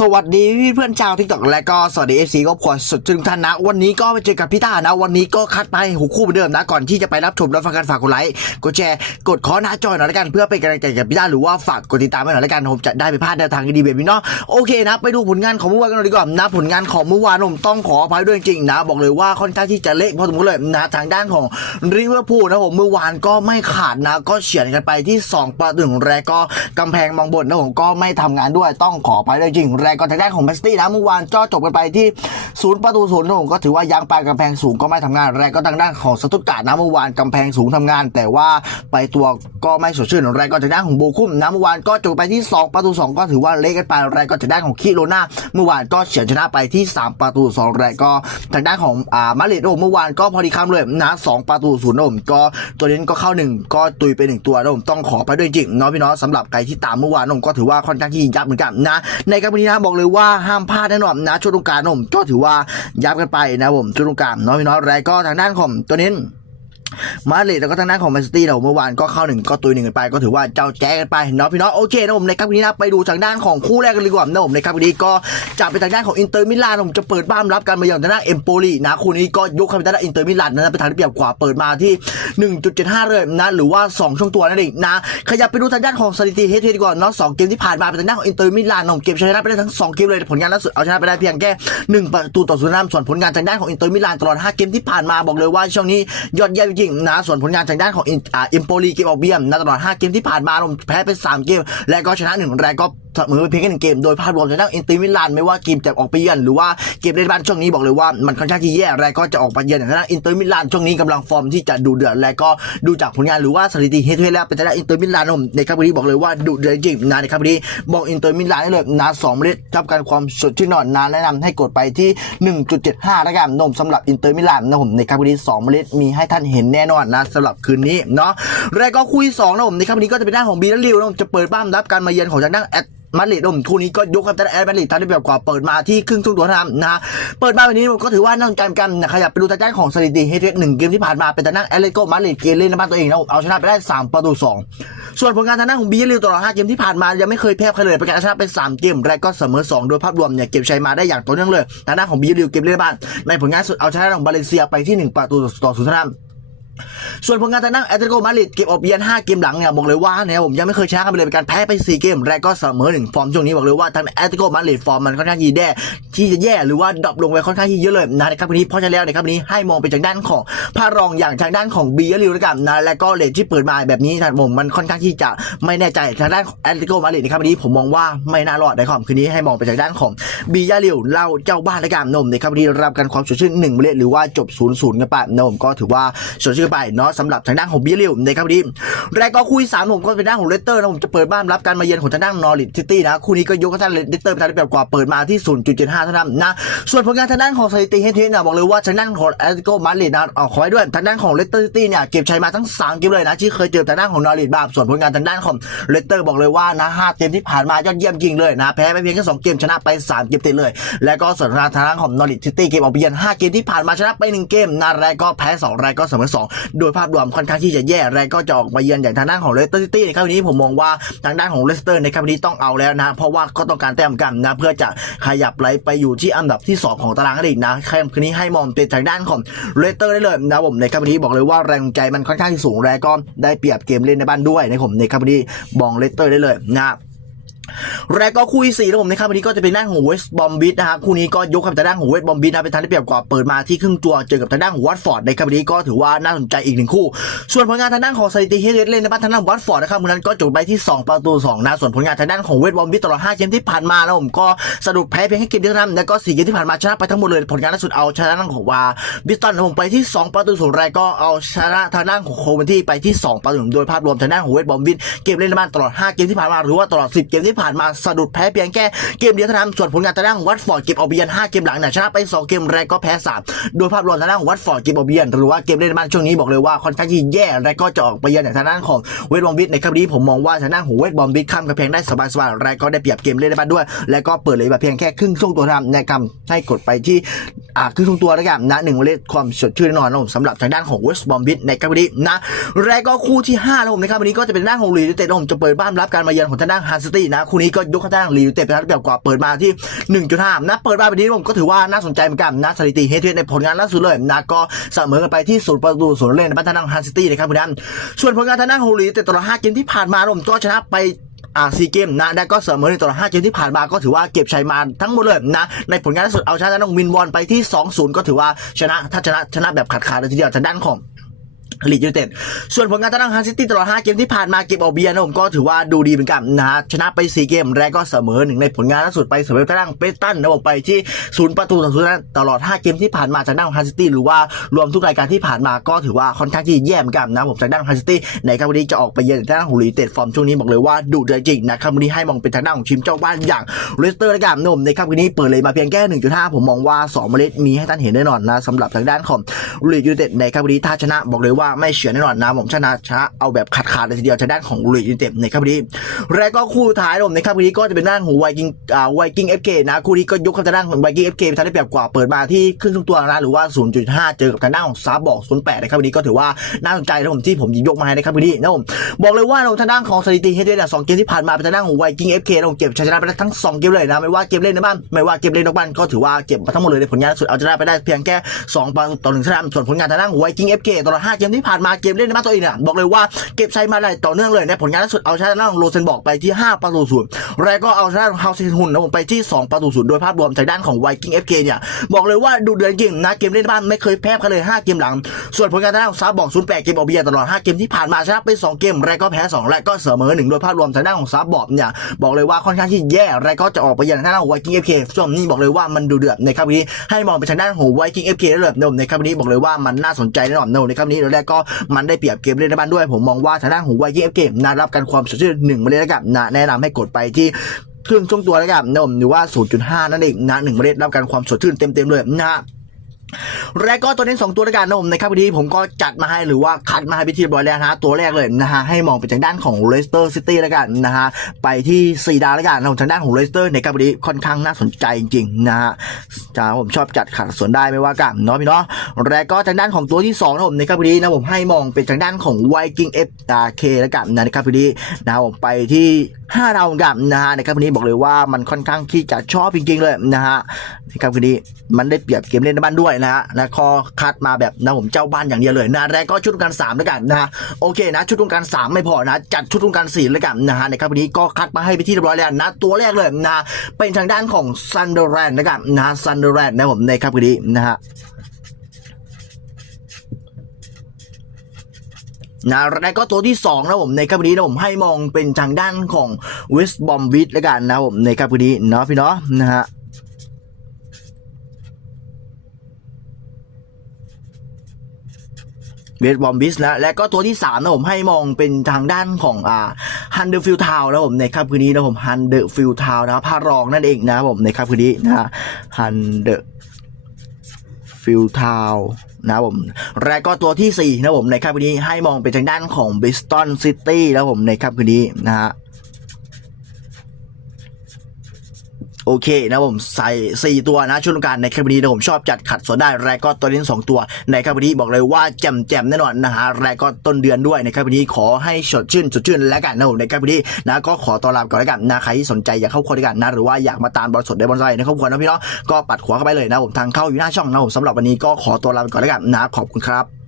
สวัสดีพี่เพื่อนชาวทิกตอกและก็สวัสดีเอฟซีก็พอสุดทุกท่านนะ วันนี้ก็ไปเจอกับพี่ต้านะ วันนี้ก็คัดไปหูคู่เหมือนเดิมนะ ก่อนที่จะไปรับชมรับฟังกันฝากกดไลค์กดแชร์กดขอหน้าจอยหน่อยละกันเพื่อเป็นกำลังใจกับพี่ต้าหรือว่าฝากกดติดตามไว้หน่อยละกันผมจะได้ไปพลาดแนวทางดีๆแบบนี้เนาะโอเคนะ ไปดูผลงานของเมื่อวานกันหน่อยดีกว่านะผลงานของเมื่อวานผมต้องขออภัยด้วยจริงนะ บอกเลยว่าค่อนข้างที่จะเละพอสมควรเลยนะทางด้านของริเวอร์พูลนะผมเมื่อวานก็ไม่ขาดนะ ก็เฉียดกันไปที่สองประตูของแรกก็กำแพงมองบนนะผมก็ไม่ทำงานด้วยต้องขออภัยด้วยจริงแรกก็ทางด้านของแมนซิตี้นะเมื่อวานก็จบกันไปที่ศูนย์ประตูศูนย์นะผมก็ถือว่ายางปลายกำแพงสูงก็ไม่ทำงานแรกก็ทางด้านของสตุตการ์ดนะเมื่อวานกำแพงสูงทำงาน แต่ว่าไปตัวก็ไม่สดชื่นแรกก็ทางด้านของโบคุมนะเมื่อวานก็จบไปที่ 2 ประตู 2 ก็ถือว่าเละกันไปแรกก็ทางด้านของคิโรนาเมื่อวานก็เฉือนชนะไปที่ 3 ประตู 2 แรกก็ทางด้านของอ่ามาเลโอเมื่อวานก็พอดีคำเลยนะสองประตูศูนย์นะผมก็ตัวนี้ก็เข้าหนึ่งก็ตุยไปหนึ่งตัวนะผมต้องขอไปด้วยจริงเนาะพี่น้องสำหรับใครที่ตามเมื่อวานผมก็ถือว่าค่อนข้างที่ยับเหมือนกันนะในการนี้นะบอกเลยว่าห้ามพลาดแน่นอนนะช่วงตรงกลางนะผมก็ถือว่ายับกันไปนะผมช่วงตรงกลางนาะพี่น้องไรกก็ทางด้านของตัวนี้ มาดริดแล้วก็ทางด้านของแมนซิตี้เราเมื่อวานก็เข้าหนึ่งก็ตุยหนึ่งกันไป ก็ถือว่าเจ้าแจ๊กกันไปเนาะพี่น้องโอเคนะผมในครับวันนี้นะไปดูทางด้านของคู่แรกกันดีกว่านะผมในครับวันนี้ก็จะเป็นทางด้านของอินเตอร์มิลานผมจะเปิดบ้านรับการมาเยือนทางด้านเอ็มโปลีนะคู่นี้ก็ยกเข้าไปทางด้านอินเตอร์มิลานนะเป็นทางที่เปรียบกว่าเปิดมาที่ 1.75 เลยนะหรือว่า 2 ช่วงตัวนั่นเองนะขยับไปดูทางด้านของสถิติเฮดเทดีกว่าเนาะสองเกมที่ผ่านมาเป็นทางด้านของอินเตอร์มิลานผมเก็บชนะไปได้ทั้งสองเกมเลยผลงานล่าสุดเอาชนะไปได้เพียงแค่หนึ่งประตูต่อศูนย์นะส่วนผลงานทางด้านของอินเตอร์มิลานตลอดห้าเกมที่ผ่านมาบอกเลยว่าช่วงนี้ยอดเยี่ยมริงๆนะส่วนผลงานทางด้านของอินอ่าอิมโปลีเกมออกเบียมนะตลอด 5 เกมที่ผ่านมาผมแพ้ไป3เกม และก็ชนะ1แรกก็เสมอไปเพียงแค่หนึ่งเกมโดยภาพรวมทางด้านอินเตอร์มิลานไม่ว่าเกมจะออกไปเยือนหรือว่าเกมในบ้านช่วงนี้บอกเลยว่ามันค่อนข้างที่แย่แรกก็จะออกไปเยือนทางด้านอินเตอร์มิลานช่วงนี้กำลังฟอร์มที่จะดูเดือดและก็ดูจากผลงานหรือว่าสถิติเฮดทูเฮแล้วเป็นทางด้อินเตอร์มิลานผมในครับวันนี้บอกเลยว่าดุเดือดจริงนะในครับวันนี้บอกอินเตอร์มิลานได้เลยนะสองเมล็ดทับการความสดชื่นนอนนะแนะนำให้กดไปที่ 1.75 แล้วกันนมสำหรับอินเตอร์มิลานนะผมในครับวันนี้สองเมล็ดมีให้ท่านเห็นแน่นอนนะสำหรับคืนนี้เนาะแล้วก็คุยสองนะผมในครับวันนี้ก็จะเป็นด้านของบีและลิวนะผมจะเปิดบ้านรับการมาเยือนของทางด้านแอดมาดริดผมคู่นี้ก็ยกครับแต่แอดมาดริดทำได้แบบกว่าเปิดมาที่ครึ่งช่วงตัวทำนะเปิดมาแบบนี้ผมก็ถือว่าน่าสนใจกันนะขยับไปดูทางด้านของสถิติเฮดเทหนึ่งเกมที่ผ่านมาเป็นทางด้านแอตเลติโกมาดริดเกมเล่นในบ้านตัวเองนะผมเอาชนะไปได้ 3 ประตู 2 ส่วนผลงานทางด้านของบีเอลิวตลอด5เกมที่ผ่านมายังไม่เคยแพ้ใครเลยเป็นการชนะไป3เกมแรกก็เสมอ 2 โดยภาพรวมเนี่ยเก็บชัยมาได้อย่างต่อเนื่องเลยทางด้านของบีเอลิวเกมเล่นในบ้านในผลงานสุดเอาชนะของบาเลนเซียไปที่ 1 ประตูต่อศูนย์เท่านั้น ส่วนผลงานทางด้านแอตเลติโกมาดริดเก็บออกเบียน 5 เกมหลังเนี่ยบอกเลยว่าเนี่ยผมยังไม่เคยชนะกันเลยเป็นการแพ้ไป 4 เกมแรกก็เสมอหนึ่งฟอร์มช่วงนี้บอกเลยว่าทางแอตเลติโกมาดริดฟอร์มมันค่อนข้างยีแย่ที่จะแย่หรือว่าดรอปลงไปค่อนข้างที่เยอะเลยนะในครับวันนี้เพราะฉะนั้นแล้วในครับวันนี้ให้มองไปทางด้านของพารองอย่างทางด้านของบีเอลิวแล้วกันนะและก็เลทที่เปิดมาแบบนี้ทางผมมันค่อนข้างที่จะไม่แน่ใจทางด้านแอตเลติโกมาดริดในครับวันนี้ผมมองว่าไม่น่ารอดในความคืนนี้ให้มองไปทางด้านของบีเอลิวเล่าเจ้าบ้านแล้วกันนมในครับวันนี้รับกันความสดชื่นหนึ่งเมล็ดหรือว่าจบ0ูนย์กันไปนะผมก็ถือว่าสดชื่นื่อไปเนาะสำหรับทางด้านของบิลลิวในครับดีแรกก็คุยสามผมก็เป็นด้านของเลสเตอร์นะผมจะเปิดบ้านรับการมาเยือนของทางด้านนอริทซิตี้นะคู่นี้ก็ยกท่านเลสเตอร์ไปทางได้แบบกว่าเปิดมาที่ 0.75 เท่านั้นนะส่วนผลงานทางด้านของสถิติเฮดทีนะบอกเลยว่าทางด้านของแอตเลติโกมาดริดนะเอาขอไว้ด้วยทางด้านของเลสเตอร์ซิตี้เนี่ยเก็บชัยมาทั้ง3เกมเลยนะที่เคยเจอทางด้านของนอริทบ้างส่วนผลงานทางด้านของเลสเตอร์บอกเลยว่านะ5เกมที่ผ่านมายอดเยี่ยมจริงเลยนะแพ้ไปเพียงแค่2เกมชนะไป 3 เกมติดเลย แล้วก็ส่วนทางด้านของนอริทซิตี้เกมออกเบียน5เกมที่ผ่านมาชนะไป 1 เกมนะแรกก็แพ้2แรกก็เสมอ2โดยภาพรวมค่อนข้างที่จะแย่แรกก็จะออกมาเยือนอย่างทางด้านของเลสเตอร์ซิตี้ในครั้งนี้ผมมองว่าทางด้านของเลสเตอร์ในครั้งนี้ต้องเอาแล้วนะ เพราะว่าก็ต้องการแต้มกันนะ เพื่อจะขยับไหลไปอยู่ที่อันดับที่ 2 ของตารางอีกนะครั้งนี้ให้มองเป็นทางด้านของเลสเตอร์ได้เลยนะผมในครั้งนี้บอกเลยว่าแรงใจมันค่อนข้างที่สูงและก็ได้เปรียบเกมเล่นในบ้านด้วยในผมในครั้งนี้บองเลสเตอร์ได้เลยนะ แล้วก็คู่ที่สี่แล้วผมนะครับวันนี้ก็จะเป็นด้านของเวสต์บอมบิทนะฮะคู่นี้ก็ยกกับทางด้านของเวสต์บอมบิทนะเป็นทางที่เปรียบกว่าเปิดมาที่ครึ่งตัวเจอกับทางด้านของวัตฟอร์ดในครับวันนี้ก็ถือว่าน่าสนใจอีกหนึ่งคู่ ส่วนผลงานทางด้านของสถิติเฮดเล่นในบ้านทางด้านวัตฟอร์ดนะครับวันนั้นก็จบไปที่ 2 ประตู2นะส่วนผลงานทางด้านของเวสต์บอมบิทตลอด5เกมที่ผ่านมาแล้วผมก็สะดุดแพ้เพียงแค่เกมเดียวนั้นแล้วก็4เกมที่ผ่านมาชนะไปทั้งหมดเลยผลงานล่าสุดเอาชนะทางด้านของวาบิสตันผมไปที่ 2 ประตูศูนย์แรกก็เอาชนะทางด้านของโคเวนที่ไปที่ 2 ประตูโดยภาพรวมทางด้านของเวสต์บอมบิทเกมเล่นในบ้านตลอด5เกมที่ผ่านมาหรือว่าตลอด10เกมที่ที่ผ่านมาสะดุดแพ้เพียงแค่เกมเดียวเท่านั้นส่วนผลงานทางด้านของวัตฟอร์ดเก็บเอาเบียน5เกมหลังเนี่ยชนะไป 2 เกมแรกก็แพ้ 3 โดยภาพรวมทางด้านของวัตฟอร์ดเก็บเอาเบียนหรือว่าเกมเล่นบ้านช่วงนี้บอกเลยว่าค่อนข้างที่แย่และก็จะออกไปเยือนอย่างทางด้านของเวสต์บอมบิทในครั้งนี้ผมมองว่าทางด้านของเวสต์บอมบิทข้ามกำแพงได้สบายๆและก็ได้เปรียบเกมเล่นในบ้านด้วย และก็เปิดเลยมาเพียงแค่ครึ่งช่วงตัวทำในกำให้กดไปที่อ่าครึ่งช่วงตัวแล้วกันนะหนึ่งเล่นความสดชื่นแน่นอนนะผมสำหรับทางด้านของเวสต์บอมบิทในครั้งนี้นะและก็คู่ที่5นะผมในครั้งนี้ก็จะเป็นด้านของลีดเต็ดนะผมจะเปิดบ้านรับการมาเยือนของทางด้านฮันสตี้นะนะคู่นี้ก็ยกข้างลีเต็ดเป็นทัดเปรียบกว่าเปิดมาที่ 1.5นะเปิดมาแบบนี้ผมก็ถือว่าน่าสนใจเหมือนกันนะสถิติเฮดทูเฮดในผลงานล่าสุดเลยนะก็เสมอกันไปที่ศูนย์ประตูศูนย์เล่นในบ้านทางฮันซิตี้นะครับคุณนั้นส่วนผลงานทางด้านฮูลีแต่ตลอด5เกมที่ผ่านมาผมก็ชนะไปอ่าซีเกมนะได้ก็เสมอในตลอด5เกมที่ผ่านมาก็ถือว่าเก็บชัยมาทั้งหมดเลยนะ ในผลงานล่าสุดเอาชนะน้องวินวอนไปที่ 2-0 ก็ถือว่าชนะถ้าชนะชนะแบบขาดขาดเลยทีเดียวทางด้านของ ลีดยูเต็ดส่วนผลงานทางด้านฮันซิตี้ตลอด 5 เกมที่ผ่านมาเก็บเอาเบียนะผมก็ถือว่าดูดีเหมือนกันนะฮะชนะไป 4 เกมแรกก็เสมอหนึ่งในผลงานล่าสุดไปเสมอทางด้านเปตันนะผมไปที่ศูนย์ประตูต่อศูนย์ตลอด 5 เกมที่ผ่านมาจากด้านของฮันซิตี้หรือว่ารวมทุกรายการที่ผ่านมาก็ถือว่าค่อนข้างที่แย่เหมือนกันนะผมจากด้านของฮันซิตี้ในครั้งนี้จะออกไปเยือนทางด้านของลีดยูเต็ดฟอร์มช่วงนี้บอกเลยว่าดุเดือดจริงนะครับวันนี้ให้มองเป็นทางด้านของทีมเจ้าบ้านอย่างเลสเตอร์และกันนะผมในครั้งนี้เปิดเลยมาเพียงแค่ 1.5 ผมมองว่า2เมล็ดมีให้ท่านเห็นแน่นอนนะสำหรับทางด้านของลีดยูเต็ดในครั้งนี้ถ้าชนะบอกเลยว่าไม่เฉือนแน่นอนนะผมชนะชนะเอาแบบขาดขาดเลยทีเดียวทางด้านของลีดยูเต็ดในครั้งนี้และก็คู่ท้ายนะผมในครั้งนี้ก็จะเป็นด้านของไวกิ้งอ่าไวกิ้งเอฟเคนะคู่นี้ก็ยกเข้าทางด้านของไวกิ้งเอฟเคเป็นทางได้เปรียบกว่าเปิดมาที่ขึ้นทุกตัวนะหรือว่า 0.5 เจอกับทางด้านของซาบอก08ในครั้งนี้ก็ถือว่าน่าสนใจนะผมที่ผมยกมาให้ในครั้งนี้นะผมบอกเลยว่าเราทางด้านของสถิติเฮดเดสองเกมที่ผ่านมาเป็นทางด้านของไวกิ้งเอฟเคเราเก็บชัยชนะไปได้ทั้งสองเกมเลยนะไม่ว่าเกมเล่นในบ้านไม่ว่าเกมเล่นนอกบ้านก็ถือว่าเก็บมาทั้งหมดเลยในผลงานสุดเอาชนะไปได้เพียงแค่2ประตูต่อหนึ่งชนะส่วนผลงานทางด้านของไวกิ้งเอฟเคตลอด5เกมที่ผ่านมาเกมเล่นในบ้านตัวเองเนี่ยบอกเลยว่าเก็บชัยมาได้ต่อเนื่องเลยในผลงานล่าสุดเอาชนะทางด้องโรเซนบอกไปที่ 5 ประตูศูนย์แล้วก็เอาชนะเฮาซินหุนนะผมไปที่ 2 ประตูศูนย์โดยภาพรวมจากด้านของไวกิ้งเอฟเคเนี่ยบอกเลยว่าดูเดือดจริงนะเกมเล่นในบ้านไม่เคยแพ้กันเลย 5 เกมหลัง ส่วนผลงานทางด้านของซาบอก08เกมออกเบียตลอด 5 เกมที่ผ่านมาชนะไป 2 เกมแรกก็แพ้2และก็เสมอ1โดยภาพรวมทางด้านของซาบอกเนี่ยบอกเลยว่าค่อนข้างที่แย่และก็จะออกไปย่างทางด้านของไวกิ้งเอฟเคช่วงนี้บอกเลยว่ามันดูเดือดในครับวันนี้ให้มองไปทางด้านของไวกิ้งเอฟเคได้เลยนมในครับนี้บอกเลยว่ามันน่าสนใจแน่นอนนมในครับนี้แล้วก็มันได้เปรียบเกมเล่นในบ้านด้วย ผมมองว่าทางด้านของไวกิ้งเอฟเคนะรับการความสดชื่นหนึ่งมาเลยแล้วกันนะแนะนำให้กดไปที่ครึ่งช่วงตัวแล้วกันนมหรือว่า 0.5 นั่นเองนะหนึ่งเมล็ดรับการความสดชื่นเต็มๆเลยนะ และก็ตัวนี้สองตัวด้วยกันนะผมในครับวันนี้ผมก็จัดมาให้หรือว่าคัดมาให้พิธีบร้อยแล้วนะตัวแรกเลยนะฮะให้มองไปทางด้านของเลสเตอร์ซิตี้แล้วกันนะฮะไปที่4ดาแล้วกันนะผมทางด้านของเลสเตอร์ในครับวันนี้ค่อนข้างน่าสนใจจริงๆนะฮะจ้าผมชอบจัดขัดสวนได้ไม่ว่ากันเนาะพี่เนาะและก็ทางด้านของตัวที่2นะผมในครับวันนี้นะผมให้มองเป็นทางด้านของไวกิ้งเอฟอาร์เคแล้วกันนะในครับวันนี้นะผมไปที่ 5ดาวกันนะฮะในครับวันนี้บอกเลยว่ามันค่อนข้างที่จะชอบจริงๆเลยนะฮะในครับวันนี้มันได้เปรียบเกมเล่นในบ้านด้วยนะฮะนะคอคัดมาแบบนะผมเจ้าบ้านอย่างเดียวเลยนะแรกก็ชุดการ3แล้วกันนะฮะโอเคนะ ชุดการ3ไม่พอนะ จัดชุดการ4แล้วกันนะฮะในครับวันนี้ก็คัดมาให้ไปที่เรียบร้อยแล้วนะตัวแรกเลยนะเป็นทางด้านของซันเดอร์แลนด์นะครับนะซันเดอร์แลนด์นะผมในครับวันนี้นะฮะ นะแล้วก็ตัวที่2นะผมในครับนนี้นะผมให้มองเป็นทางด้านของเวสต์บอมวิดแล้วกันนะผมในครับนนี้เนาะพี่เนาะนะฮะเวสบอมบิสนะและก็ตัวที่3นะผมให้มองเป็นทางด้านของอ่าฮันเดอร์ฟิลทาวนะผมในครับคืนนี้นะผมฮันเดอร์ฟิลทาวนะพารองนั่นเองนะผมในครับคืนนี้นะฮันเดอร์ฟิลทาว นะครับผมและก็ตัวที่ 4 นะผมในครับคืนนี้ให้มองไปทางด้านของบิสตันซิตี้แล้วผมในครับคืนนี้นะฮะ โอเคนะผมใส่ 4 ตัวนะชุดการในครับวันนี้นะผมชอบจัดขัดสวนได้และก็ตัวนี้สองตัว ในครับวันนี้บอกเลยว่าแจ่มแจ่มแน่นอนนะฮะและก็ต้นเดือนด้วยในครับวันนี้ขอให้สดชื่นสดชื่นแล้วกันนะผมในครับวันนี้นะก็ขอต้อนรับก่อนแล้วกันนะใครที่สนใจอยากเข้าครัวด้วยกันนะหรือว่าอยากมาตามบอลสดในบอลไซในครอบครัวนะพี่เนาะก็ปัดขวาเข้าไปเลยนะผมทางเข้าอยู่หน้าช่องนะผมสำหรับวันนี้ก็ขอตัวลาไปก่อนแล้วกันนะขอบคุณครับ